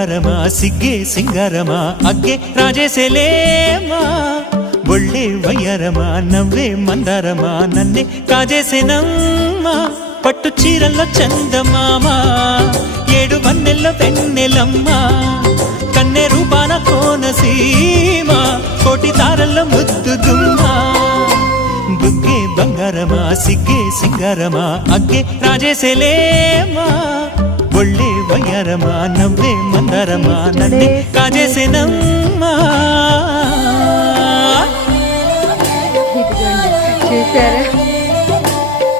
బంగారమా సిగ్గే సింగారమా అగ్గే రాజేసేలేమా ఒళ్ళే వయ్యారమా నవ్వే మందారమా నన్నే కాజేసేనమ్మా పట్టు చీరల్లో చందమామా ఏడు వన్నెల్లో పెన్నెలమ్మా కన్నె రూపాన కోనసీమ కోటి తారల్లో ముద్దుదుమ్మా బుగ్గే బంగారమా సిగ్గే సింగారమా అగ్గే రాజేసేలేమా ఒళ్ళే వయ్యారమా నవ్వే మందారమా నన్నే కాజేసేనమ్మా చూసారా